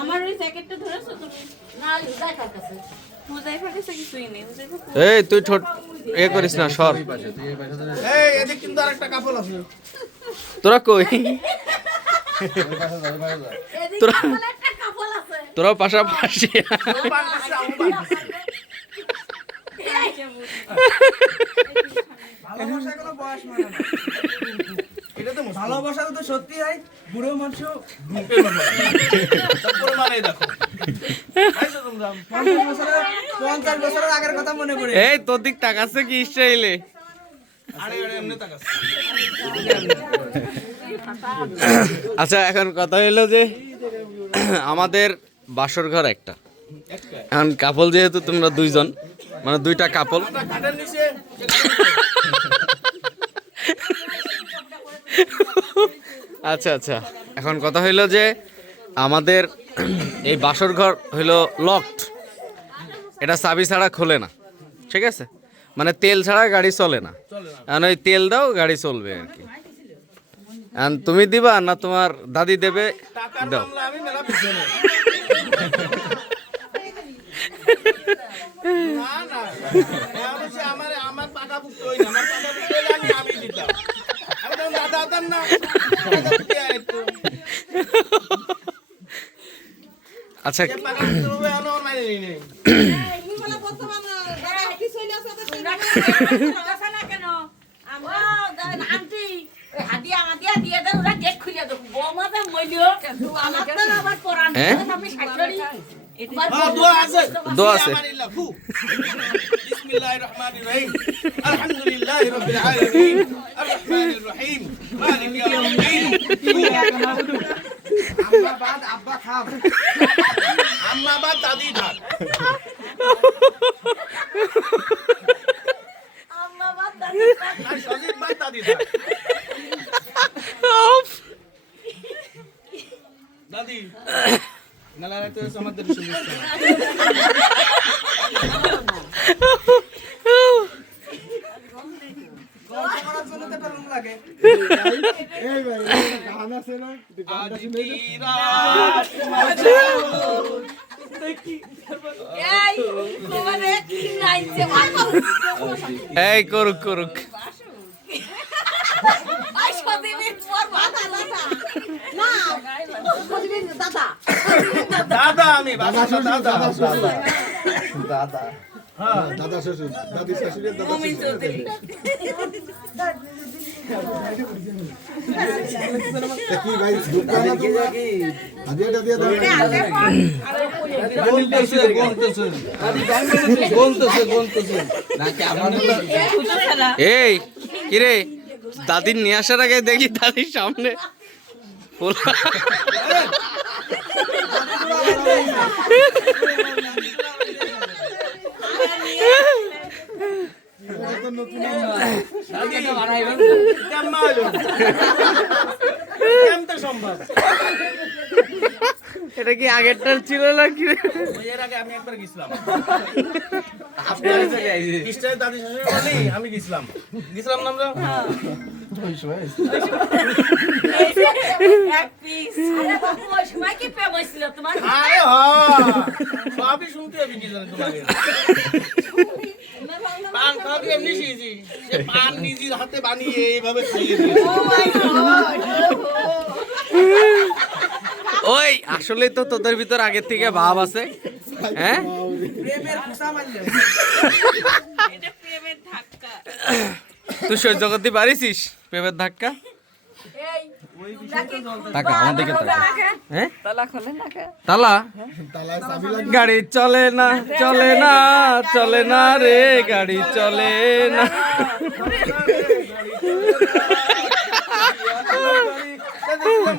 আমার ওই জ্যাকেটটা ধরেছো তুমি? না, হুজাইফার কাছে। হুজাইফার কাছে কিছুই নেই। এই তুই ছোট এ করিস না সর। এই এদিক কিন্তু আরেকটা কাপড় আছে। তোরা কই? তোরা একটা কাপড় আছে। তোরা পাশাপাশি। ভালোবাসা কোনো বয়স মানে না। এটা তো ভালোবাসা তো সত্যি হয় বুড়ো মানুষ তারপরে মানে দেখো 50 বছরের আগের কথা মনে পড়ে। এই তোর দিক তাকাচ্ছে কি ইসরায়েলে? আরে আরে এমনি তাকাস। আচ্ছা এখন কথা হলো যে আমাদের বাসর ঘর একটা, এখন কাপল যেহেতু তোমরা দুইজন, মানে দুইটা কাপল, কাটার নিচে আচ্ছা আচ্ছা এখন কথা হইলো যে আমাদের এই বাসর ঘর হইলো লকড, এটা চাবি ছাড়া খোলে না, ঠিক আছে? মানে তেল ছাড়া গাড়ি চলে না, এখন ওই তেল দাও গাড়ি চলবে আর কি। এখন তুমি দিবা না তোমার দাদি দেবে? টাকার দাও। মামলা আমি মেলা পিছনে। না না এখন সে আমার টাকা বুঝতে হই না, আমার টাকা বুঝতে হইলে আমি দিতাম। আমি তখন দাদা হতাম না, টাকা বুঝতে হয় একটু। আচ্ছা যে টাকা বুঝতে হবে এখন আমার মাইনে নেই নেই। আন্টি হাদিয়া হাদিয়া দিয়ে দেন, ওরা গেট খুলে দেবো। বৌমাদের মইলিও আমার তো আবার পরান হ্যাঁ? আমি সাইডরি দোয়া আছে, দোয়া আছে। আমানিল্লাহ, ফু। বিসমিল্লাহির রহমানির রহিম, আলহামদুলিল্লাহি রাব্বিল আলামিন, আর রহমানির রহিম, মালিক ইয়াউমিদ্দিন, ইয়াকা না'বুদু। আম্মা বাদ আব্বা খাম, আম্মা বাদ দাদি ভাত, আম্মা বাদ দাদি আর সজীব বাদ দাদি ভাত। দাদি নালা তো আমাদের সমস্যা। এই তোমারে কি নাইছে ভালো এই করুক করুক। আই সদিনের পর বাধা দাদা না সদিনের দাদা দাদা আমি বাবা দাদা দাদা হ্যাঁ দাদা শ্বশুর দাদি শ্বশুরের দাদা মমিন চৌধুরী কি ভাই দোকান না তোমরা হাদিয়াটা দিয়ে দাও এই কিরে দাদির নিয়ে আসার আগে দেখি দাদির সামনে পোলা। কেমন হলো কেমন সম্ভব এটা কি আগেরটার ছিল না কি? এর আগে আমি একবার গেছিলাম ইস্টার দাদি শ্বশুর বাড়ি আমি গেছিলাম না আমরা এক পিস আরে বাবু ওই সময় কি প্রেম হইছিল তোমার আরে হ্যাঁ সবই শুনতে হবে কি জানেন তোমাকে পান খাবি এমনি শিখেছি যে পান নিজের হাতে বানিয়ে এইভাবে খাইয়ে দিয়েছে ও মাই গড ওই আসলে তো তোদের ভিতর আগের থেকে ভাব আছে, হ্যাঁ? প্রেমের খুশা মারলে এটা প্রেমের ধাক্কা তুই সহ্য করতে পারিস প্রেমের ধাক্কা? এই টাকা আমাদেরকে টাকা, হ্যাঁ? তালা খোলে না কে তালা তালায় চাবি লাগে গাড়ি চলে না চলে না চলে না রে গাড়ি চলে না।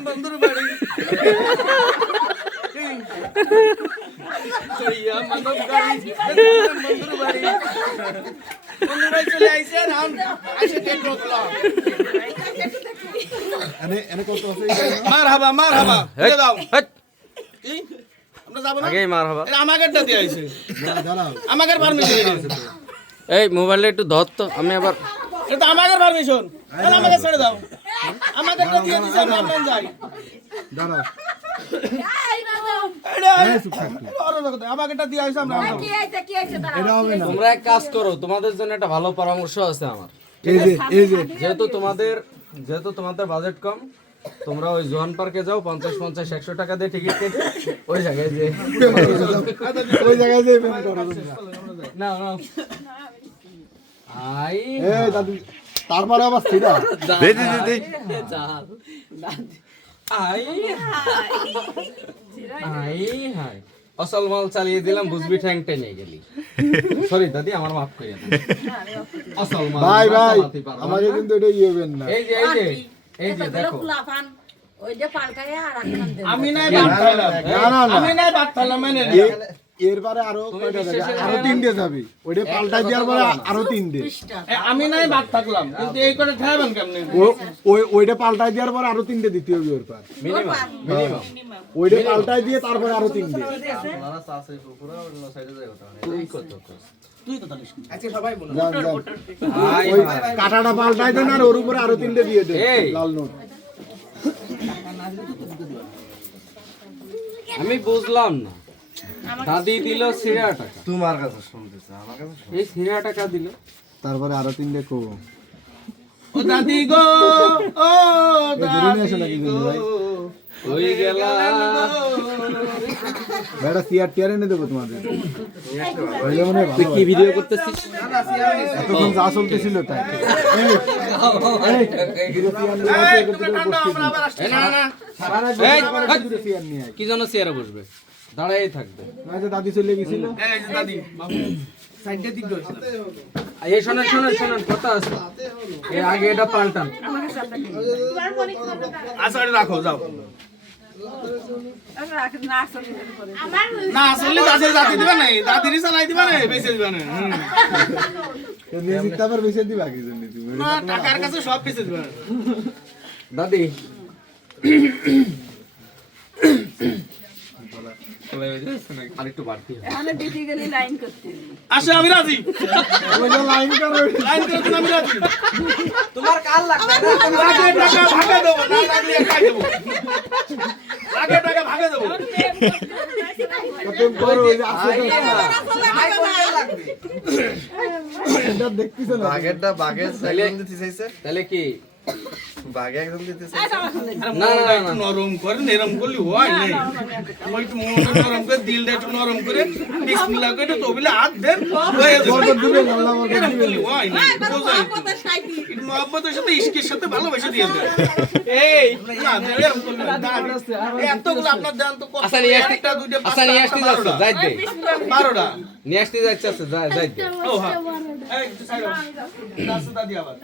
বন্ধুর বাড়ি চড়িয়া মানব গাড়ি বন্ধুর বাড়ি বন্ধুর বাড়ি চলে আইছেন আইসে টেট রকলাম এনে কত আছে মার হাবা দিয়ে দাও হেট, কি আমরা যাব না আগেই মার হবা। এটা আমাকেরটা দিয়ে আইছে দাঁড়াও আমাকের পারমিশন এই মোবাইলটা একটু ধর তো, আমি আবার এটা আমাকের পারমিশন আমাকে ছেড়ে দাও আমাকেরটা দিয়ে দিছে আমরা যাই দাঁড়াও আমাকে এটা দিয়ে আসে আমরা কি হয়েছে দাঁড়াও। এটা হবে না তোমরা এক কাজ করো, তোমাদের জন্য একটা ভালো পরামর্শ আছে আমার। এই যে যেহেতু তোমাদের বাজেট কম, তোমরা ওই জোয়ান পার্কে যাও, 50-50-100 টাকা দিয়ে টিকিট কেটে ওই জায়গায় যে ওই জায়গায় যে প্রেম করো না না আই এই দাদু তারপরে আবার ছিড়া আই আই হাই আসল মাল চালিয়ে দিলাম, বুঝবি ঠ্যাং টেনে গেলি। সরি দাদি, আমার মাফ করে দাও। আসল মাল ভাই ভাই চালাতে পারবো না। আমাকে কিন্তু এটা ইয়েবেন না এই যে দেখো, ওই যে পাল্টায় আর একখান দেব। আমি নাই বাদ খাইলাম না না না আমি নাই বাদ খাইলাম মানে এরপরে আরো কয়টা যাবে আরো 3টে যাবে ওইটা পাল্টাই দেওয়ার পরে আরো 3টে আমি নাই বাদ থাকলাম কিন্তু এই করে খাইবেন কেমনে ওইটা পাল্টাই দেওয়ার পরে আরো 3টে দিতে হবে ওর পার মিনিমাম ওইটা পাল্টাই দিয়ে তারপরে আরো 3টে যান যান ওই কাটাটা পাল্টাই দেন আর ওর উপরে আরো 3টে দিয়ে দেন এই। লাল নোট আমি বুঝলাম না, দাদি দিল 6 টাকা, তোমার কাছে শুনতেছে আমার কাছে এই 6 টাকা দিল, তারপরে আরো 3টে কো ও দাদি গো ও দূরে নিয়ে আসো নাকি তুমি ভাই ওই গেলা বেটা সিআর টিআর এনে দেবো তোমাদের হইলে মনে হয় তুই ভালো কি হয়। ভিডিও করতেছিস? এতক্ষণ যা চলতেছিল তাই না না সিআর নিয়ে আয় কি জন্য চেয়ারে বসবে, দাঁড়াই থাকবে। না যে দাদি চলে গেছিল এই যে দাদি সাইডে দিক দইছিল এই শোনেন শোনেন শোনেন, কথা আছে, এর আগে এটা পাল্টান। আচ্ছা এটা রাখো যাও না আসলে দাদি জাতি দিবা নাই দাদিরই চালাই দিবা নাই বেঁচে দিবা নাই নিজে তারপর বেশি দিবা কি জন্য তুমি না টাকার কাছে সব বেঁচে দিবা দাদি আরেকটু বাড়তি হবে। আসে আমি রাজি ওইটা লাইন করো লাইন করে দিন আমি রাজি তোমার কাল লাগবে না আগে টাকা ভাগে দেবো না লাগলে খাই দেবো আগে টাকা ভাগে দেবো কত বড় ওই যে আছে এটা দেখতেছ না বাঘেরটা বাঘের একজন দিতে চাইছে তাহলে কি বাঘে একজন দিতে চাইছে না না না একটু নরম করে নরম করলে হয় নাই ওই একটু মনটা নরম করে দিলটা একটু নরম করে বিসমিল্লাহ করে তবিলে হাত দেন হয়ে যাবে বরকত দিবে আল্লাহ বরকত এরকম দিবে করলে হয় নাই বোঝাই একটু মহব্বতের সাথে ইশকের সাথে ভালোবেসে দিয়ে দেন এই না এরকম করলে এতগুলো আপনার দেন তো কত আচ্ছা নিয়ে আসতে, একটা দুইটা আচ্ছা নিয়ে আসতে যাচ্ছে, যাই দে, 12টা নিয়ে আসতে যাচ্ছে, যাই দে। ও হ্যাঁ এই সাইড দাস দাদি আবার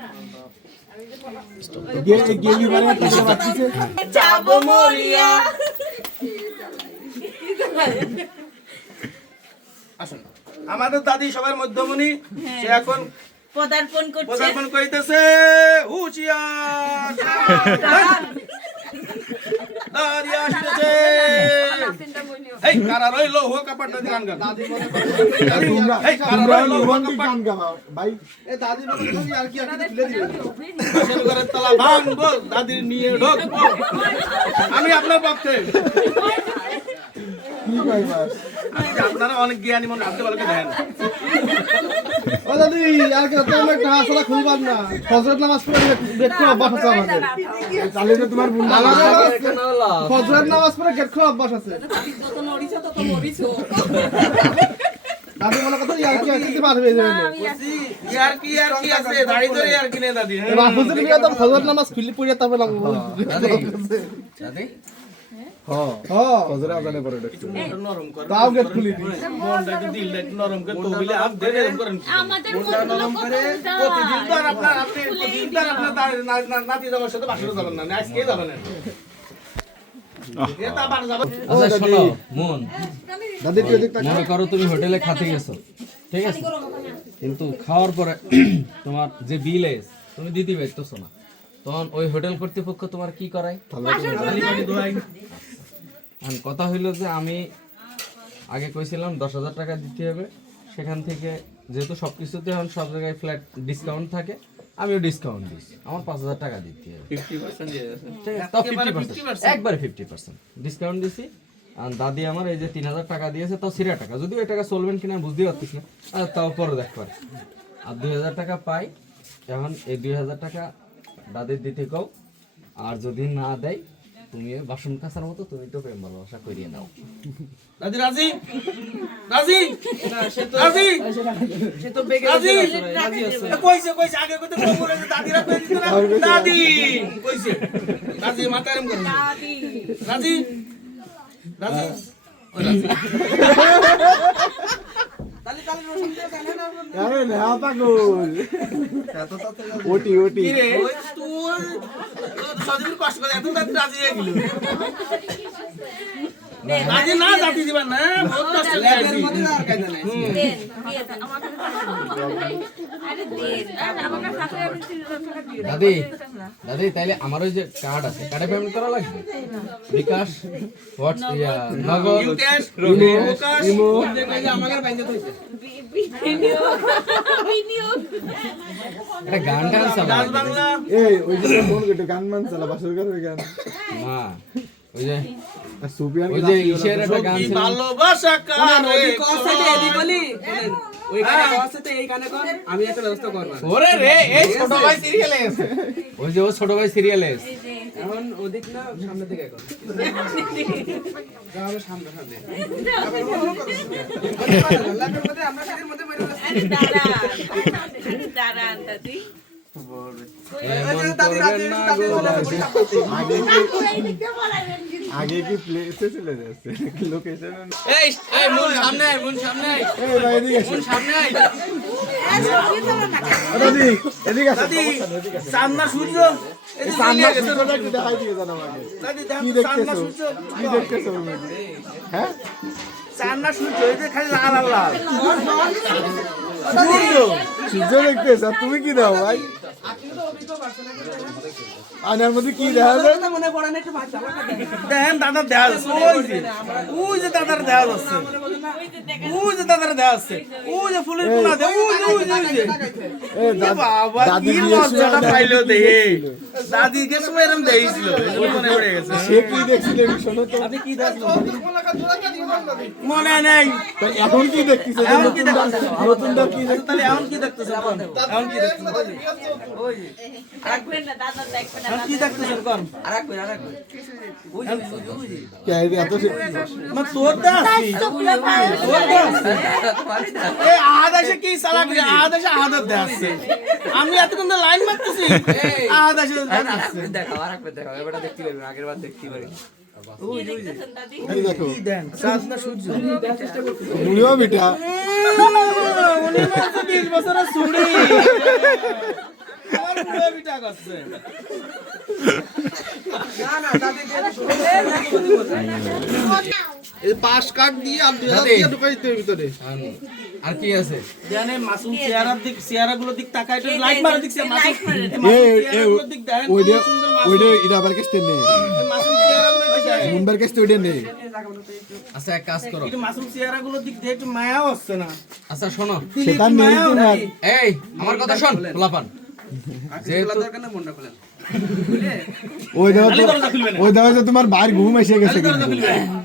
গেলি মানে টাকা বাঁচিছে যাবো মরিয়া। আসুন আমাদের দাদি সবার মধ্যমণি সে এখন পদার্পণ করছে। পদার্পণ করিতেছে হুঁশিয়ার দাদি আসতেছে এই কারা রইল হো কাপড়টা দি গান গান তোমরা এই কারা তোমরা রইল হো রোমান্টিক কাপড় গান গাও ভাই আসল করে তালা ভাঙবো দাদির নিয়ে ঢোকবো আমি আপনার পক্ষে কি কই বাস আজকে আপনারা অনেক জ্ঞানী মনে আপনি ভালো করে দেন ও দাদি আর কি তুমি একটা হাসলা খুলবার না ফজরত নামাজ পড়ে দেখো অভ্যাস আছে আমাদের চালিয়ে তোমার বুন্ডা ফজরত নামাজ পড়ে দেখো অভ্যাস আছে যত নড়িছো তত মরিছো। দাদি মনে কথা ইয়ার কি আসতে পারবে যাবে ইয়ার কি আছে দাড়ি ধরে ইয়ার কি নে দাদি হ্যাঁ? বাপুদের বিয়ে তো ফজরত নামাজ খুলি পড়ে তবে লাগবে দাদি হ্যাঁ ফজরে আজানে পরে ডাকছে মনটা নরম করে তাও গেট খুলি দি মনটা একটু দিলটা একটু নরম করে তবিলে আপ দেন এরকম করেন আমাদের মনগুলো কত উদার। প্রতিদিন তো আর আপনার আপনি প্রতিদিন তো আর আপনার নাতি যাওয়ার সাথে বাসরে যাবেন না আজকে যাবেন না এটা আবার যাবেন আচ্ছা শোনো মন, দাদি তুই দেখ মনে করো তুমি হোটেলে খেতে গেছো, ঠিক আছে, কিন্তু খাওয়ার পরে তোমার যে বিল এসে তুমি দিতে পারতেছো না, তখন ওই হোটেল কর্তৃপক্ষ তোমার কি করায়? এখন কথা হইলো যে আমি আগে কইছিলাম 10,000 টাকা দিতে হবে, সেখান থেকে যেহেতু সবকিছুতে এখন সব জায়গায় ফ্ল্যাট ডিসকাউন্ট থাকে, আমিও ডিসকাউন্ট দিচ্ছি, আমার 5,000 টাকা দিতে হবে। 50% দিয়ে দিয়েছেন। ঠিক আছে, তাও একেবারে 50%, একবারে 50% ডিসকাউন্ট দিছি। আর দাদি আমার এই যে 3,000 টাকা দিয়েছে, তাও সিরা টাকা, যদিও এই টাকা চলবেন কিনা বুঝতে পারতিস না, তাও পরে দেখ পারে। আর 2,000 টাকা পাই, এখন এই 2,000 টাকা দাদির দিতে কও। আর যদি না দেয়, তুমি ওই বাসন কাচার মতো তুমি তো প্রেম ভালোবাসা করিয়ে নাও। রাজি রাজি রাজি রাজি সে তো বেগে রাজি রাজি আছে। কইছে কইছে আগে কইতে বলে দাদিরা কই দিত না দাদি কইছে রাজি মাথা এরম করে দাদি রাজি রাজি ওই রাজি তালি তালি রোশন দিয়ে জানে না আরে না পাগল ওটি ওটি কি রে তুই সজীব কষ্ট করে এত রাজি হয়ে গেল রাজি না জাতি দিবা না বহুত কষ্ট লেগের করে মধ্যে আর কাজ নাই। দেন দিয়ে দেন আমাকে আরে দেন আমাকে সাথে আমি 3,000 টাকা দিয়ে দেন। দাদি দাদি তাইলে আমার ওই যে কার্ড আছে, কার্ডে পেমেন্ট করা লাগবে? বিকাশ, নগদ, ইউকেশ প্রকাশ আমাকে বাইন্দে কইছে ভিডিও একটা গান টান চালা রাজ বাংলা এই ওই যে ফোন কেটে গান মান চালা বাসর ঘর ওই গান মা, ওই যে সুপিয়ান ওই যে ইসের একটা গান কি ছিল, ভালোবাসা কারে ওই কসেটে এদি বলি শুনেন ওই গানে কসেটে এই গানে কর আমি একটা ব্যবস্থা করব ওরে রে এই ছোট ভাই সিরিয়ালে আছে, ওই যে ও ছোট ভাই সিরিয়ালে আছে। এখন ওদিক না সামনে দিকে এখন যাও সামনে সামনে লাভের মধ্যে আমরা শরীরের মধ্যে মরে আরে দাঁড়ান দাদি এমন করবেন না গো। আগে কি প্লেসে চলে যাচ্ছে লোকেশন এই এই মন সামনে আয় মন সামনে আয় এই ভাই এদিকে আসো মন সামনে আয় দাদি এদিকে আসো দাদি সামনা সূর্য এই যে সামনে জ্বলিয়ে গেছে। সূর্যটা একটু দেখাই দিয়ে জানো আমাকে দাদি কি দেখো সামনা দেখতেছো সূর্য কি দেখতেছো হ্যাঁ সামনা সূর্য এই যে খালি লাল আর লাল সূর্য সূর্য দেখতেছ আর তুমি কি দাও ভাই আয়নার মধ্যে কি দেখা যায় মনে পড়ে না একটু ভাষা আমাকে দেখেন দাদার দেয়া যাচ্ছে ওই যে দাদার দেয়া যাচ্ছে ওই যে দাদার দেয়া যাচ্ছে ওই যে ফুলের কোনা দে ওই যে এ বাবা দাদি কি বিয়ের সময় মজাটা পাইলো দেহে দাদিকে সময় এরকম দেইছিল মনে পড়ে গেছে সে কি দেখছিল একটু শোনো তো আপনি কি দেখলেন মনে নেই তো এখন কি দেখতেছো এখন কি দেখতেছো? নতুনটা কি দেখতেছো তাহলে এখন কি দেখতেছেন কোন এখন কি দেখতেছেন ওই দেখবেন না দাদা দেখবেন না এখন কি দেখতেছেন কোন আরেক ওই কে এই এত মা তোর দাসি চোখগুলো পায় তোর দাসি এই আদেশে কি সালা কি আদেশে আদত দেয়াছে আমি এতক্ষণ ধরে লাইন মারতেছি আদেশে দেয়াছে দেখাও আরেক দেখাও এবারে দেখতে পারবেন আগের বার দেখতে পারবেন দাদি এই দেখো কি দেন সাজনা সূর্য মুড়িও মিঠা উনি মাত্র 20 বছরের ছুড়ি আর বুড়ো বিটা করছে না না দাদি এই পাশ কাট দিয়ে আর 2000 দাদি। দিয়ে ঢুকাই দিতে ভিতরে আর কি আছে? জানে মাসুম চেহারাগুলো দিক তাকায় তো লাইট মারা দিক মাসুম লাইট মারে। চেহারাগুলো দিক দেখেন ওইটা কত সুন্দর ওইটা এটা আবার কেসতে নেই মাসুম চেহারাগুলো দেখেন মুম্বার কেসতে ওইটা নেই আচ্ছা এক কাজ করো, একটু মাসুম চেহারাগুলো দিক দিয়ে একটু মায়াও আসছে না আচ্ছা শোনো, সেটা নেই তোমার এই আমার কথা শোন পোলাপান, যেহেতু দরকার না মনটা খুলেন ওই দাও খালি দরজা খুলবে না ওই দাও যে তোমার বাইরে ঘুম এসে গেছে দরজা কিন্তু খুলবে না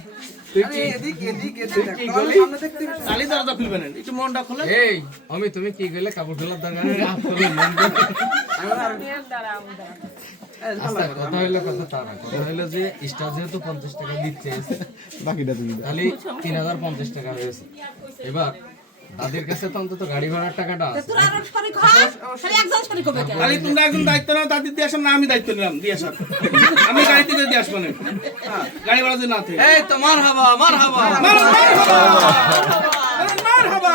আরে এদিক এদিক এদিক সামনে দেখতে খালি দরজা খুলবে না একটু মনটা খুলে এই আমি তুমি কি কইলে কাপড় খোলার দরকার নেই, হাত খুলে মন দিয়ে। আচ্ছা কথা হইলো কথা তা না, কথা হইলো যে স্টার যেহেতু 50 টাকা দিচ্ছে বাকিটা তুমি দাও। খালি 3050 টাকা হয়েছে। এবার দাদির কাছে তো অন্তত গাড়ি ভাড়ার টাকাটা আছে। তোরা আর সরি ঘর সরি একজন সরি কবে কেন খালি তোমরা একজন দায়িত্ব নাও দাদি দিয়ে আসার না আমি দায়িত্ব নিলাম দিয়ে আসার আমি গাড়ি থেকে দিয়ে আসবো না গাড়ি ভাড়া যদি না থাকে এই তো মারহাবা মারহাবা মারহাবা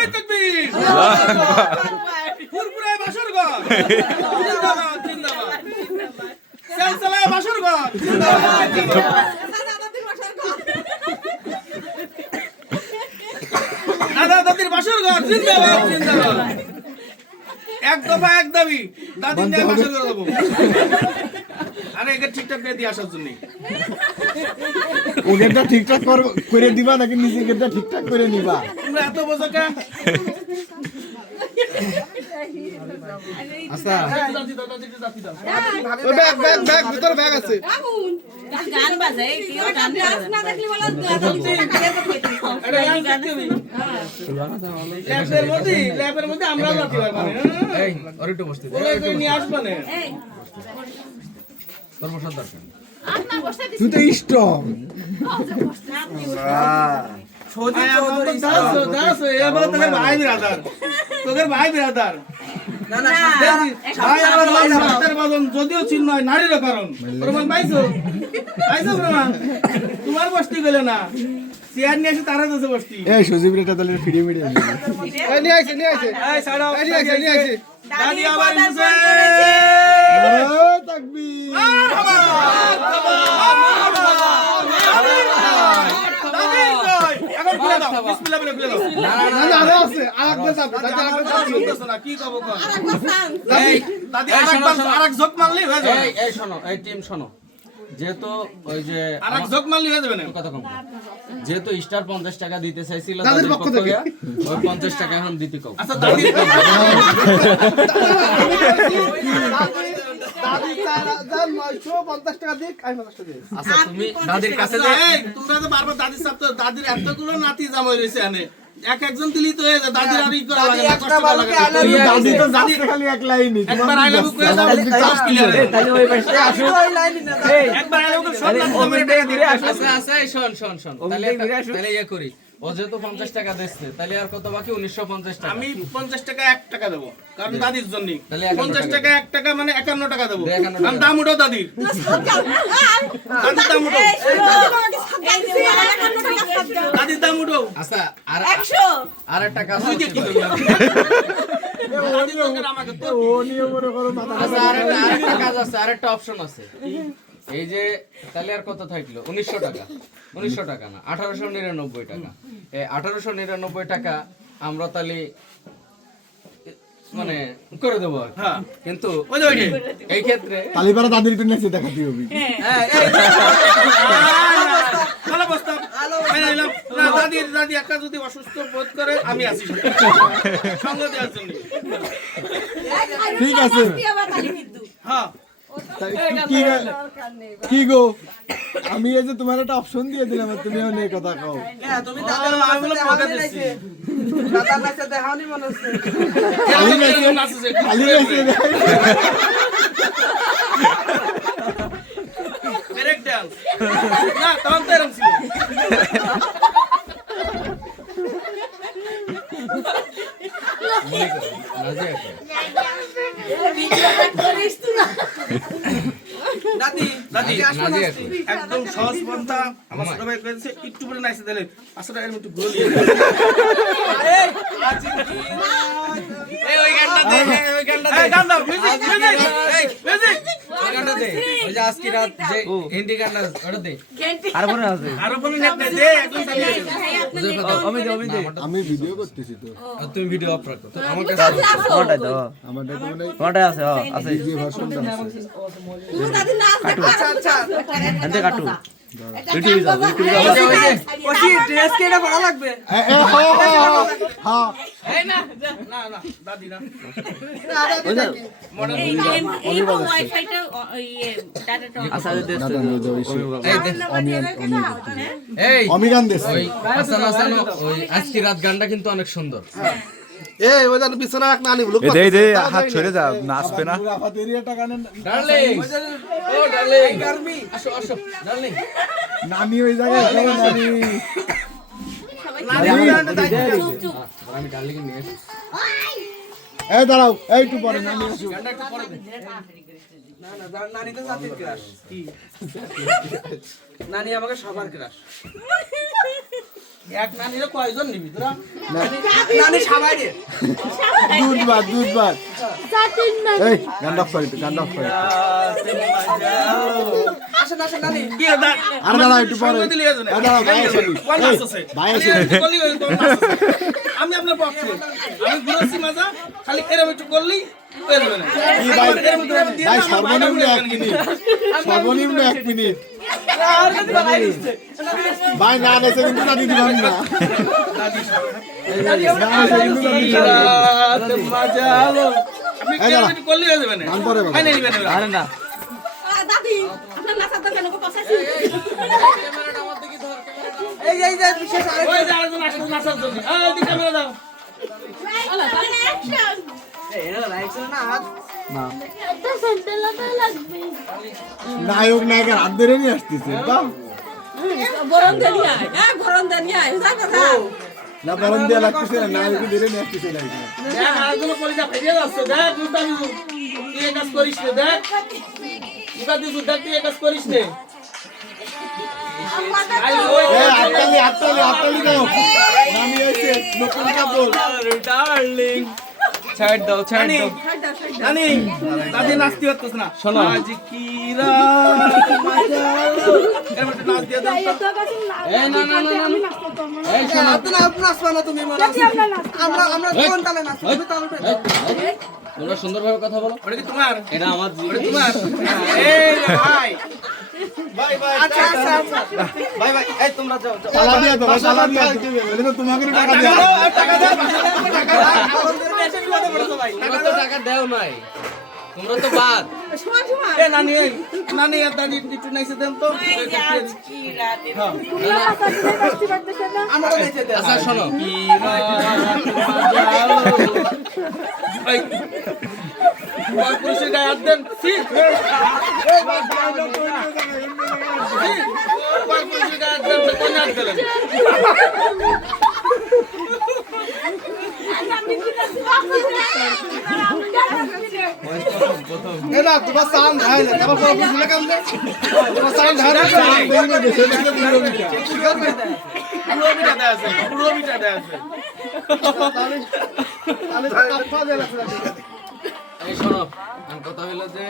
এই তাকবীর ফুরফুরে বাসরঘর জিন্দাবাদ জিন্দাবাদ সেলসেলায় বাসরঘর জিন্দাবাদ জিন্দাবাদ দাদা দাদির বাসরঘর জিন্দাবাদ জিন্দাবাদ এক দফা এক দাবি দাদি নিয়ে বাসরঘর যাবো আরে একে ঠিকঠাক করে দিয়ে আসার জন্য ও গেটটা ঠিকঠাক করে দিবা নাকি নিজে গেটটা ঠিকঠাক করে নিবা তোমরা এত বোঝো কে আচ্ছা ওই ব্যাগ ব্যাগ ব্যাগ ভিতরে ব্যাগ আছে গান বাজায় কেউ গান না দেখলে বলা ল্যাবের মধ্যে আমরা যাচ্ছি মানে এই আর একটু বসতে দে ওই কই নিয়ে আসবে না তোর বসার দরকার তুই তো স্ট্রং যদিও চিহ্ন হয় নারীরও কারণ প্রমাণ পাইছো পাইছো প্রমাণ তোমার বস্তি গেলে না চেয়ার নিয়ে এসে তারা যাচ্ছে বস্তি এই সুজিব রেটা তাহলে ফিরে মিডিয়া এই নিয়ে আইছে নিয়ে আইছে এই ছাড়াও এই নিয়ে আইছে নিয়ে আইছে দাদি আবার এসেছে তাকবীর এখন খুলে দাও বিসমিল্লাহ বলে খুলে দাও না না আরো আছে আরেকবার যাবে দাদা আরেকবার শুনতেছো না কি কব কোন দাদি আরেক ঝোঁক মারলি হয়ে যাবে এই শোনো এই টিম শোনো যেহেতু ওই যে আরেক ঝোঁক মারলি হয়ে যাবে না কথা কম যেহেতু স্টার 50 টাকা দিতে চাইছিল দাদির তাদের পক্ষ পক্ষ থেকে। থেকে ওই 50 টাকা এখন দিতে কও আচ্ছা দাদি দাদি যান 950 টাকা দিক আমি 50 টাকা দিই আচ্ছা তুমি দাদির কাছে আচ্ছা, এই, তোমরা তো বারবার দাদির সাথে দাদির এতগুলো নাতি জামাই রয়েছে এনে এক একজন দিলি তো হয়ে যায় দাদির আর ই করা লাগে না কষ্ট করা লাগে না। দাদি তো যাচ্ছে খালি এক লাইনই একবার আই লাভ ইউ করে দাও কাজ ক্লিয়ার তাহলে ওই পাশে আসো একবার আই লাভ ইউ সব নাতি জামাই দিয়ে আচ্ছা আচ্ছা এই শোন তাহলে তাহলে ইয়ে করি ও যেহেতু 50 টাকা দিচ্ছে তাহলে আর কত বাকি 1950 টাকা আমি 50 টাকা 1 টাকা দেব কারণ দাদির জন্য তাহলে 51 50 টাকা 1 টাকা মানে 51 টাকা দেব 51 টাকা। আমি দাম উঠাও দাদির দাদির দাম উঠাও দাদির দাম উঠাও আচ্ছা আর 100 আর একটা কাজ তুই আছে। কি দাদির দরকার আমাকে তো ও নিয়ে মনে করো মাথা আচ্ছা আরেকটা কাজ আছে আরেকটা অপশন আছে এই যে তাহলে আর কত থাকলো 1900 টাকা না 1899 টাকা এই 1899 টাকা আমরা তাহলে মানে করে দেবো আর কি। হ্যাঁ কিন্তু ওই যে ওইটাই এই ক্ষেত্রে তালিবারা দাদির একটু নেচে দেখাতে হবে ভালো প্রস্তাব মেনে নিলাম। না দাদি একা যদি অসুস্থ বোধ করে আমি আছি সঙ্গ দেওয়ার জন্য ঠিক আছে হ্যাঁ কি গো আমি এই যে তোমার একটা অপশন দিয়ে দিলাম আর তুমি অনেক কথা কও আমি বলে পকা দিচ্ছি খালি নেচে খালি নেচে ব্রেক ডান্স না তখন তো এরকম ছিল দাদি একদম সহজ পন্থা আমার ছোট ভাই করেছে একটু পরে নাইছে দিলে 500 টাকার মতো গুলো নিয়ে এই ওই গানটা দে ওই গানটা দে গান দাও মিউজিক এই মিউজিক ওই গানটা দে ওই যে আজকে রাত যে হিন্দি গানটা ওটা দে আর মনে আছে আরো কোন নেট দে একদম চালিয়ে দে আমি ভিডিও করতেছি তো আর তুমি ভিডিও অফ রাখো তো আমার কাছে কোনটাই দাও আমার এটা মানে কোনটাই আছে আছে যে ভার্সনটা আছে এতে কাটু হ্যাঁ না না দাদি না ওয়াইফাইটা ইয়ে ডাটাটা আচ্ছা দাদা নিয়ে যাও এসে এই দে এই অমিগান দেশ ওই হাসান হাসান ওই আজকে রাত গানটা কিন্তু অনেক সুন্দর এই ওই জান পিছনে এক নানি ব্লক দে দে হাত ছড়ে যা নাচবে না রাফাত এরিয়া টাকা নেন ডার্লিং ও ডার্লিং আসো আসো ডার্লিং নানি ওই জায়গায় নানি চুপ চুপ আমি ডার্লিং নিয়ে আসি এই দাঁড়াও এইটু পরে নানি আসো গানটা একটু পরে দে নানি আমাকে সবার ক্রাশ এক নানিরে কয়জন নিবি তোরা নানি সবাই রে দুধ ভাত এই গান অফ করে গান অফ করে আসেন আসেন নানি কি দা আর দাঁড়াও একটু পরে সঙ্গ দিলি এজনে এই দাঁড়াও ভাই আসেনি কোন নাচ আছে ভাই আসেনি আমি আপনার পক্ষে আমি ঘুরেছি মাজা খালি এরকম একটু করলি কি ভাই ভাই সর্বনিম্ন 1 মিনিট সর্বনিম্ন 1 মিনিট ভাই না নেছে কিন্তু দাদি দিবেন না গান পরে বাবা দাদি আপনার নাচার দরকার নেই পাশাছি এই যে বিশেষ নায়ক নায়িকার হাত ধরে নিয়ে আসতেছে বাহ গরম দেনিয়া হ্যাঁ গরম দেনিয়া যা কথা না বরণ দেয়া লাগতেছে না নায়ক ধরে নিয়ে আসতেছে নাকি আটটালি দাও নামি আইছে নতুন কাপড় ডার্লিং ছাড় দাও নানি দাদি নাচতে পারতেছ না শোনো আজ কি রাত মাঝালো এমন নাচ দিয়ে দাও এই না না না এই শোনো তুমি আমরা কোন তালে নাচবো তুমি তালটা তোমরা সুন্দরভাবে কথা বলো। ওটা কি তোমার এটা আমার ওটা তোমার এই ভাই আচ্ছা ভাই এই তোমরা যাও চালা দিয়া দাও চালা দিয়া এটা তো তোমাকে টাকা দিয়া টাকা দাও আমাদের দেশে বিপদে পড়ছো ভাই তোমরা তো টাকা দেও নাই, তোমরা তো বাদ। সমান সমান এ নানি আর দাদি একটু নাইছে দেন তো আজ কি রাতে আমরা দেশে দেশ আচ্ছা শোনো, কি রাত মাঝালো ভাই ওই পুরুষের গায়ে হাত দেন সি ওই পুরুষের গায়ে হাত দেন কোন হাত দিলেন এটা তোমার সাউন্ড হয় না তারপর বুঝলে কেমন তোমার সাউন্ড হয় না পুরো বিটাতে আছে তাহলে কাপড় দেয়া লাগবে এই শোনো, আমার কথা হলো যে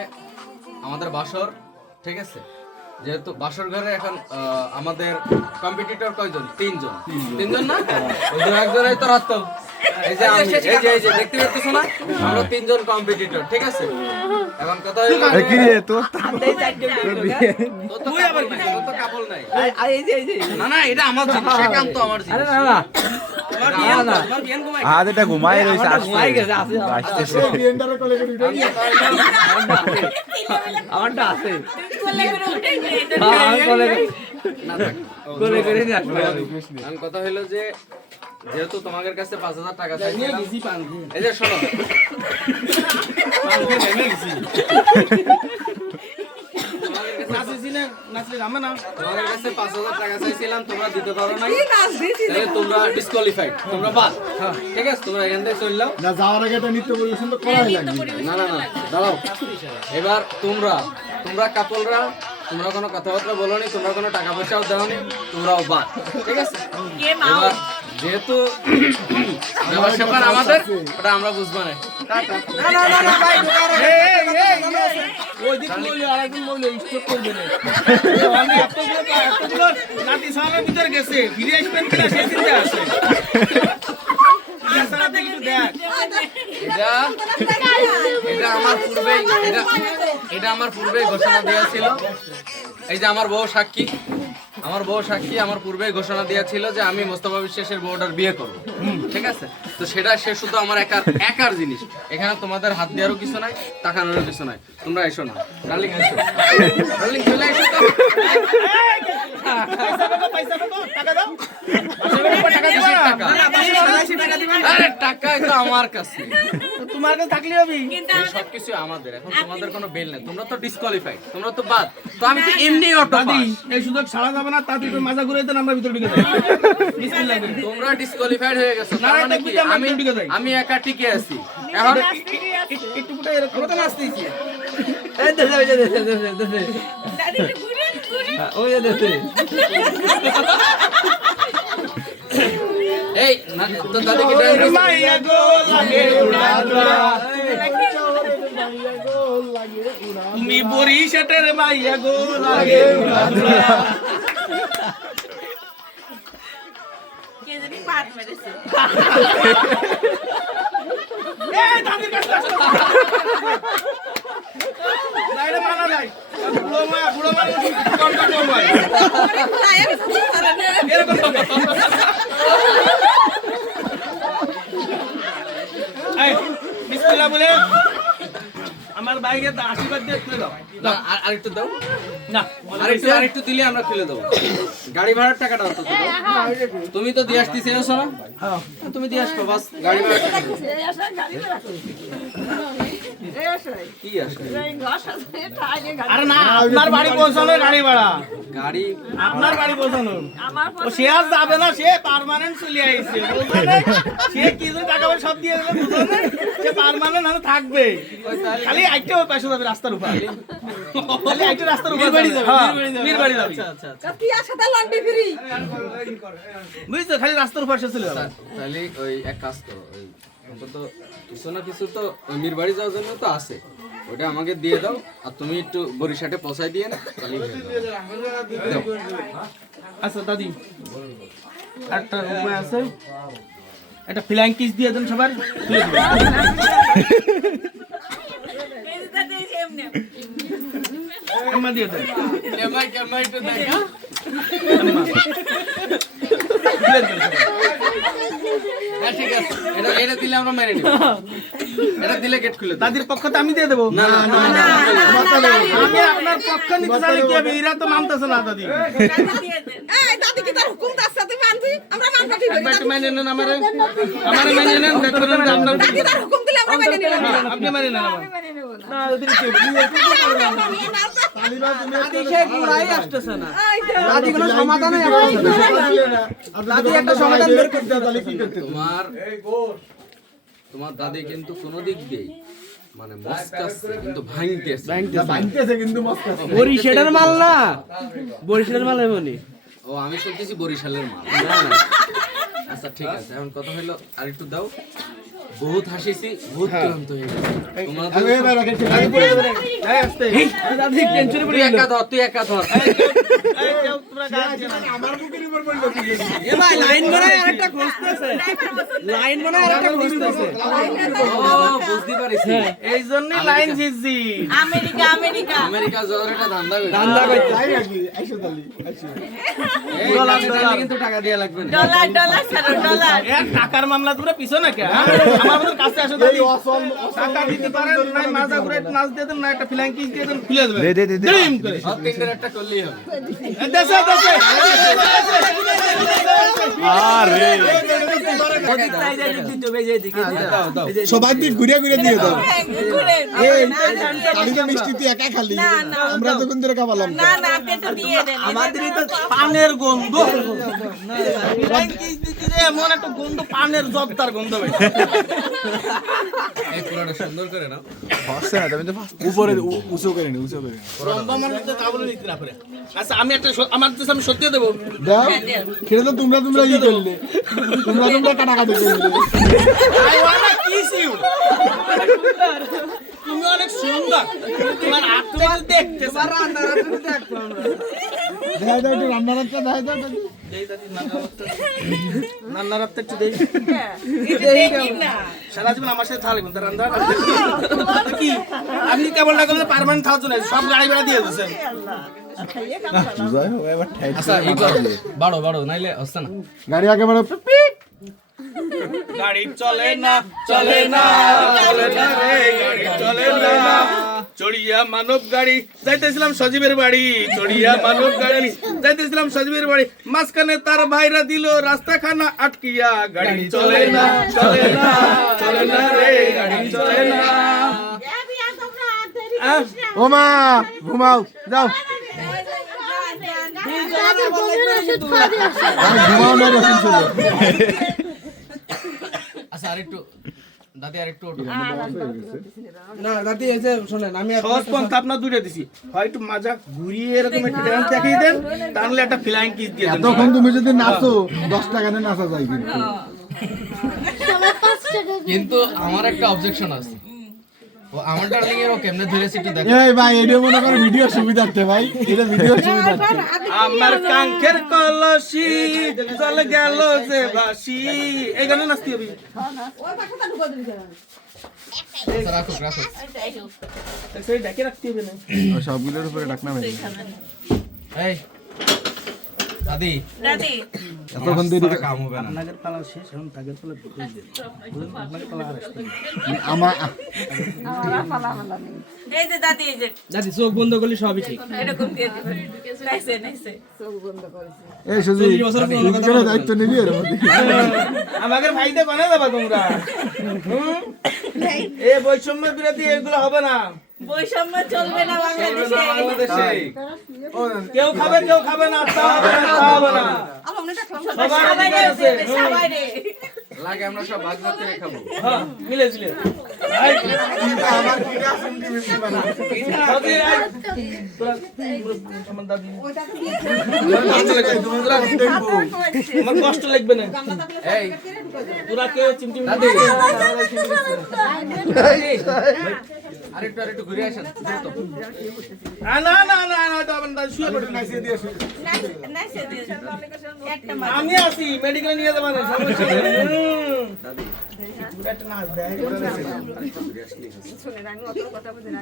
আমাদের বাসর, ঠিক আছে, যেহেতু বাসর ঘরে এখন আমাদের কম্পিটিটর কয়জন? তিনজন না? ওই যে একজনই তো রাস্তা, এই যে আমি, এই যে দেখতে পাচ্ছ না, আমরা তিনজন কম্পিটিটর, ঠিক আছে। এখন কথা হলো কি রে তোর তুই আবার কি, তোর তো কাপড় নাই। না এটা আমার জিনিস, একান্ত আমার জিনিস। আজ এটা ঘুমাই রয়েছে আসতেছে বিএনডারে কলে করে উঠে আমারটা আছে। আমি কথা হলো যে যেহেতু তোমাদের কাছে 5,000 টাকা চাইছিলাম, এই যে শোনো, তোমাদের কাছে 5,000 টাকা চাইছিলাম, তোমরা দিতে পারো নাই, তাহলে তোমরা ডিসকোয়ালিফাইড, তোমরা বাদ। ঠিক আছে, তোমরা এখান থেকে চলে যাও। না যাওয়ার আগে একটা নৃত্য পরিবেশন তো করাই লাগবে না দাঁড়াও, এবার তোমরা কাপলরা, তোমরা কোনো কথাবার্তা বলোনি, তোমরা কোনো টাকা পয়সাও দেওনি, তোমরাও বাদ। ঠিক আছে, এবার যেহেতু ব্যাপার স্যাপার আমাদের, ওটা আমরা বুঝবো না। না ভাই ওই দিক বললে আরেকদিন বললে স্টপ করবে না আমি এতগুলো নাতি সামনের ভিতরে গেছে ফিরে আসবেন কিনা সেই চিন্তা আছে তাছাড়া দেখি একটু দেখ এটা আমার পূর্বেই ঘোষণা দেওয়া ছিল। এই যে আমার বউ সাক্ষী, আমার পূর্বে ঘোষণা দেওয়া ছিল যে আমি মোস্তফা বিশ্বাসের বউটার বিয়ে করব। ঠিক আছে, তো সেটা সে শুধু আমার একার জিনিস, এখানে তোমাদের হাত দেওয়ারও কিছু নাই, তাকানোরও কিছু নাই। তোমরা এসো না, ডার্লিং এসো, ডার্লিং চলে এসো তো। পয়সা দেবো টাকা দাও আরে টাকা তো আমার কাছে, তোমার কাছে থাকলে হবে এই সবকিছু আমাদের। এখন তোমাদের কোনো বেল নেই, তোমরা তো ডিসকোয়ালিফাইড, তোমরা তো বাদ। তো আমি তো এমনি অটো দাদি এই সুযোগ ছাড়া যাবে না তাতে একটু মাজা ঘুরে দেন আমরা ভিতরে ঢুকে যাই বিসমিল্লাহ করে তোমরা ডিসকোয়ালিফাইড হয়ে গেছো, না, তার মানে এটা কি বুঝে আমরা আমি ঢুকে যাই। আমি একা টিকে আছি। এখন একটু ফুটে এরকম তো নাচতেছি এই তো দাদিকে ডান্স মাইয়া গো লাগে উড়াদরা তুমি বরিশাটের মাইয়া গো লাগে উড়াদরা কে জানি পাট মেরেছে এই দাদির কাছে না, এটা মানা যায়। বুড়ো মানুষ কন্ট্রোল হয়। এরকম হবে। এই, বিসমিল্লাহ বলে আমার বাইকে আশীর্বাদ দিয়ে খুলে দাও। আরেকটু দাও, না, আরেকটু দিলে আমরা খুলে দেবো। গাড়ি ভাড়ার টাকাটা অত দাও। তুমি তো দিয়ে আসতে চেয়েছো না? তুমি দিয়ে আসো বাস, গাড়ি ভাড়া কি আসে? আরে না, আপনার বাড়ি পৌঁছানো গাড়ি ভাড়া। গাড়ি আপনার বাড়ি পৌঁছানো। ও সে আর যাবে না, সে পার্মানেন্ট চলে আইছে। বুঝলেন? সে কিছু টাকা পয়সা সব দিয়ে দিলে, বুঝলেন? সে পার্মানেন্ট থাকবে। খালি আইতে ওই পাশে যাবে রাস্তার উপর। খালি আইতে রাস্তার উপর বাড়ি যাবে। বীর বাড়ি যাবে। বুঝছো? খালি রাস্তার উপর সে চলে যাবে। তাহলে ওই এক কাজ করো, ওই অন্তত কিছু না কিছু তো ওই মির বাড়ি যাওয়ার জন্য তো আছে, ওটা আমাকে দিয়ে দাও। আর তুমি একটু বরিশাটে পৌঁছাই দিয়ে না, তাহলে দাও। আচ্ছা দাদি, একটা উপায় আছে, একটা ফ্লাইং কিস দিয়ে দেন সবার, তুলে দিবেন। এমা দিয়ে দেন। কেমাই একটু দেখা। তুলে দিবেন সবাই। হ্যাঁ ঠিক আছে, এটা দিলে আমরা মেনে নিব। এটা দিলে গেট খুলে দাও। দাদির পক্ষতে আমি দিয়ে দেবো। না না না, আমি আপনার পক্ষ নিতে জানি কি হবে, এরা তো মানতেছে না দাদি। একবার একটু মেনে নেন আমারে মেনে নেন, দেখবেন যে আপনার আপনি মেনে নেন আমার। না দাদি দাদি কোনো সমাধানে দাদি একটা সমাধান বের করতে হবে। তাহলে কি করতে হবে? তোমার দাদি কিন্তু কোনো দিক দিয়ে মানে মস্কাচ্ছে কিন্তু ভাঙতেছে। ভাঙতেছে কিন্তু মস্ত আছে। বরিশালের মাল না, বরিশালের মাল এমনই। ও আমি শুনতেছি বরিশালের মাল। না না, আচ্ছা ঠিক আছে, এখন কথা হলো আরেকটু দাও। বহুত হাসিছি, বহুত ক্লান্ত হয়ে গেছি। তোমাদের আমি এবার রাখি, আমি পড়ে যাবে। এই আসতে দাদি টেনশনে পড়ে তুই গেল। একা ধর, তুই একা ধর। এই কেউ তোমরা গাছ দিয়ে দাও। আমার বুকের উপর পড়লো কি যে? এ ভাই লাইন বানায় আরেকটা খুঁজতেছে, লাইন বানায় আরেকটা খুঁজতেছে। ও বুঝতে পারিছি, এই জন্যই লাইন জিজি। আমেরিকা আমেরিকা আমেরিকা যাওয়ার একটা ধান্দা করি। তাই নাকি? আইসো তাহলে, আইসো। এই গাড়ি চালালে কিন্তু টাকা দেয়া লাগবে না। ডলার ডলার ছাড়ো ডলার এক টাকার মামলা তোমরা পিছনে কে? হ্যাঁ? আমাদের কাছে আসো দাদি। এই অসল টাকা দিতে পারেন, নাই মাজা ঘুরে নাচ দিয়ে দেন, না একটা ফ্লাইং কিস দিয়ে দেন, খুলে দেবেন। ড্রিম করে। সব তিনটের একটা করলেই হবে। দেশে দেশে। সবার দিক ঘুরে ঘুরে দিয়ে দাও। ঘুরে এই আমি তো মিষ্টি তুই একা খালি, আমরা তো কোন ধরে খাওয়ালাম না। না না আপনি একটু দিয়ে দেন আমাদের তো পানের গন্ধ। ফ্লাইং কিস দিতে যে এমন একটা গন্ধ, পানের জব্দার গন্ধ ভাই। এই পুরোটা সুন্দর করে নাও। উপরে উঁচু করে নি, উঁচু করে নি। গন্ধ মনে হচ্ছে তা বলে নিতে না পারে। আচ্ছা আমি একটা আমার দেশে আমি সত্যি দেবো। দাও, সেটা তো তোমরা ই করলে, তোমরা কাটাকাটি করলে। I wanna kiss you. তুমি অনেক সুন্দর, তোমার হাতটা একটু দেখতে চাই। দেখা দাও একটু রান্না রাখতে, দেখা দাও একটু। রান্নার হাতটা একটু দেই। দেখি না সারা জীবন আমার সাথে থাকবেন, তার রান্না কি আপনি কেবল না করলে পারমানেন্ট থাকার জন্য সব গাড়ি ভাড়া দিয়ে দিয়েছেন। আচ্ছা এই কর, বাড়ো নাইলে হচ্ছে না। গাড়ি একেবারে গাড়ি চলে না চলে না চলে না রে, গাড়ি চলে না। চড়িয়া মানব গাড়ি যাইতেছিলাম সজীবের বাড়ি, চড়িয়া মানব গাড়ি যাইতেছিলাম সজীবের বাড়ি, মাঝখানে তার ভাইরা দিল রাস্তা খানা আটকিয়া, গাড়ি চলে না চলে না চলে না রে, গাড়ি চলে না। ও মা ঘুমাও, যাও ঘুমাও না রসুন ছিল। আচ্ছা আরেকটু দাদি, আরেকটু ওঠো। না দাদি এই যে শোনেন, আমি সহজ পন্থা আপনার দুইটা দিছি, হয় একটু মাজা ঘুরিয়ে এরকম একটু ডান্স দেখিয়ে দেন, তাহলে একটা ফ্লাইং কিস দিয়ে দেন। এতক্ষণ তুমি যদি নাচো 10 টাকা দিয়ে নাচা যায় কিন্তু। কিন্তু আমার একটা অবজেকশন আছে। ও আমার ডার্লিং এর ও কেমনে ধরেছে একটু দেখো। এই ভাই এটা মনে করো ভিডিও সুবিধার্থে ভাই, এটা ভিডিও সুবিধার্থে। আমার কাঙ্ক্ষের কলসি চলে গেল যে বাসি, এই গানে নাচতে হবে। রাখো রাখো সেই ডেকে রাখতে হবে না সবগুলোর উপরে ডাকনা ভাই এই দাদি দাদি এতক্ষণ দেরি কাম হবে না আপনাদের পালা শেষ এখন তাদের পালা ঢুকে দেন আপনাদের পালা আসতে আমার এই যে দাদি এই যে দাদি চোখ বন্ধ করলে সবই ঠিক এরকম দিয়ে দিবেন নাইছে নাইছে এই সুজি কেন দায়িত্ব নিবি এর মধ্যে আমাকে ভাইতে বানা দেবা তোমরা এই বৈষম্য বিরোধী এগুলো হবে না বৈষম্য চলবে না বাংলাদেশে কেউ খাবে না তা হবে না তা হবে না সবাই রে সবাই রে লাগে আমরা সব ভাগ ভাগ করে খাবো হ্যাঁ মিলে ঝিলে আমার কিরা শুনতে বেশি বানা দাদি আমার দাদি আমার কষ্ট লাগবে না এই তোরা কেউ চিমটিম দাদি আরেকটু ঘুরে আসেন দ্রুত না না না না তো আমার দাদি শুয়ে পড়ে নাইছে দিয়ে একটা মার আমি আছি মেডিকেল নিয়ে যাবেন সমস্যা নেই একটা নাচ দেয়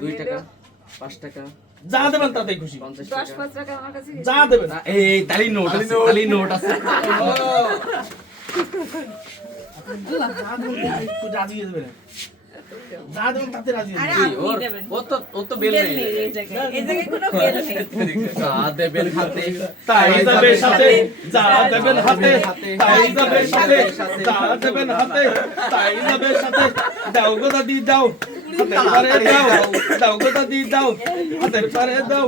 2 টাকা 5 টাকা যা দেবেন তাতেই খুশি 50 টাকা যা দেবেন এই তালি নোট আছে তালি নোট আছে যা দেবেন একটু রাজি হয়ে যাবেন যা দেবেন তাতে রাজি হয়ে আরে যাবেন আপনি দেবেন ও তো বেল বেল নেই নেই এই জায়গায় কোনো বেল নেই দেবেন হাতে তাই যাবে সাথে যা দেবেন হাতে তাই যাবে সাথে যা দেবেন হাতে তাই যাবে সাথে দাও গো দাদি দাও হাতের পারে দাও দাও গো দাদি দাও হাতের পারে দাও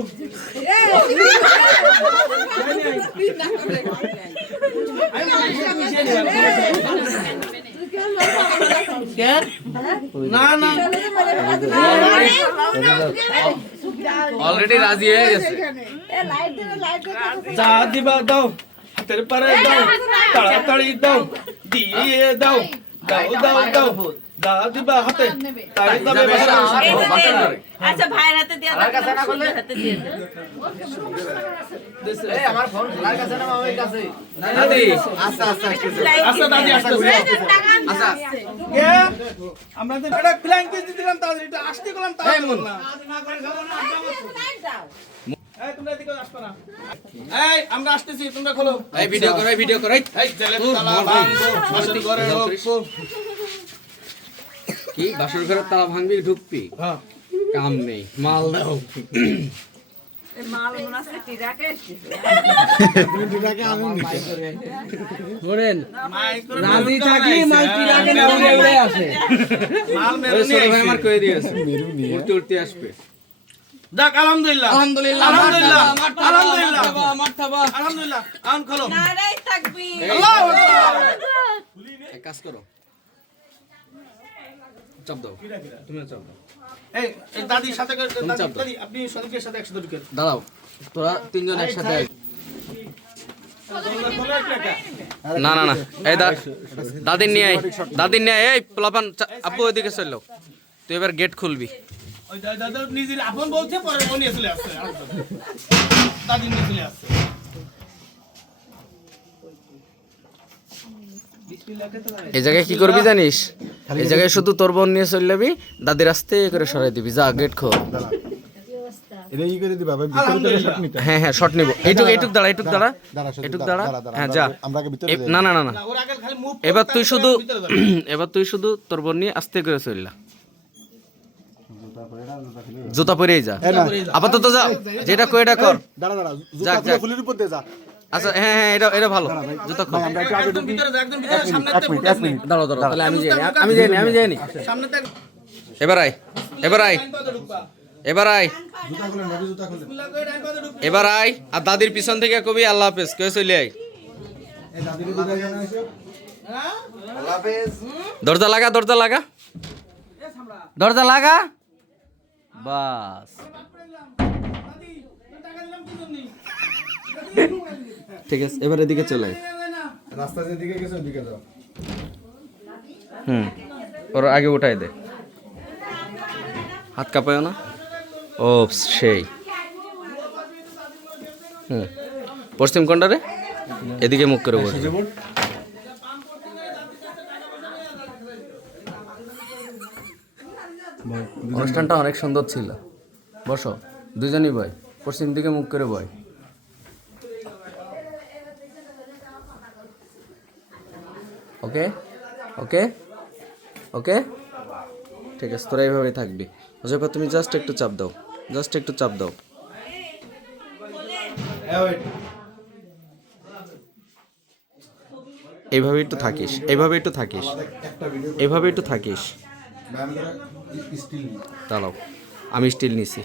না না অলরেডি রাজি হয়ে গেছে যা দিবা দাও হাতের পারে দাও তাড়াতাড়ি দাও দিয়ে দাও দাও দাও দাও যা দিবা হাতে তাই যাবে বাসায়। এই যে বাসন দেন। করে। আচ্ছা ভাইয়ের হাতে দিয়ে দাও সুন্দর হাতে দিয়ে দাও এই আমার ফোন কার কাছে না মামার কাছে দাদি আচ্ছা দাদি আচ্ছা আচ্ছা কে আমরা তো এটা প্ল্যান করে দিলাম তাদের এটা আসতে গেলাম তাই না এই তোমরা এদিকে আসবে না এই আমরা আসতেছি তোমরা খোলো এই ভিডিও করো এই জেলের তালা ভাঙবো বাসন ঘরে ঢুকবো কি বাসর ঘরের তালা ভাঙবি ঢুকবি হ্যাঁ কাম নেই মাল দাও মাল মনাসে টিরাকে ধরেন মাইক করে রাজি মেরুন থাকি করা মালটি হয়েছে। রাখে না উড়ে আসে মাল ওই মেরুন ছোট ভাই আমার কয়ে দিয়েছে উঠতে উঠতে আসবে যাক আলহামদুলিল্লাহ আলহামদুলিল্লাহ আলহামদুলিল্লাহ আলহামদুলিল্লাহ মারহাবা আলহামদুলিল্লাহ আন খোলো নারাই থাকবি আল্লাহু আকবার এক কাজ করো চাপ দাও তুমি চাপ দাও এই এই দাদির সাথে তুমি চাপ দাও। দাদি আপনি সন্দীপের সাথে একসাথে ঢুকেন দাঁড়াও তোরা তিনজন একসাথে আয়। না না না এই দাদির নিয়ে আয় দাদির নিয়ে আয় এই পোলাপান আব্বু ওইদিকে চললো তুই এবার গেট খুলবি ওই দাদা নিজের আপন বলছে পরে ও নিয়ে চলে আসছে দাদি নিয়ে চলে আসছে এই জায়গায় কি করবি জানিস এই জায়গায় শুধু তোর বোন নিয়ে চলে যাবি দাদির আস্তে করে সরাই দিবি যা গেট খোল এটা ই করে দিবা ভাই ভিতরে থেকে শট নিতে হ্যাঁ শর্ট নিব এইটুক দাঁড়া দাঁড়া এইটুক দাঁড়া হ্যাঁ যা আমরা আগে ভিতরে না না না না ওর আগে খালি মুভ এবার তুই শুধু তোর বোন নিয়ে আস্তে করে চললা জুতা পরেই যা এই না আপাতত যা যেটা কই এটা কর দাঁড়া যাক, জুতা যাক। ফুলের উপর দিয়ে যা আচ্ছা হ্যাঁ এটা ভালো জুতা খোল ভাই আমরা একটু আগে একদম ঢুকি ভিতরে যা একদম ভিতরে সামনে এক মিনিট দাঁড়াও তাহলে আমি যাইনি সামনে তে এবার আয় এবার আয় জুতা খুলে নবী জুতা খুলে এবার আয় আর দাদির পিছন থেকে কবি আল্লাহ হাফেজ কেউ চলে আয় এই দাদির দিদা জানা আছে দরজা লাগা দরজা লাগা বাস ঠিক আছে এবার এদিকে চলে আয় রাস্তা যেদিকে গেছে ওদিকে যাও ওর আগে উঠাই দে হাত কাঁপায় না ও সেই পশ্চিম কোণটারে এদিকে মুখ করে বসে অনুষ্ঠানটা অনেক সুন্দর ছিল। বসো, দুজনই বয়, পশ্চিম দিকে মুখ করে বয়। ওকে ওকে ওকে, ঠিক আছে, তোরা এইভাবেই থাকবি। অজয় তুমি জাস্ট একটু চাপ দাও, জাস্ট একটু চাপ দাও। এইভাবে একটু থাকিস, এইভাবে একটু থাকিস, এইভাবে একটু থাকিস। দাঁড়াও, আমি স্টিল নিছি।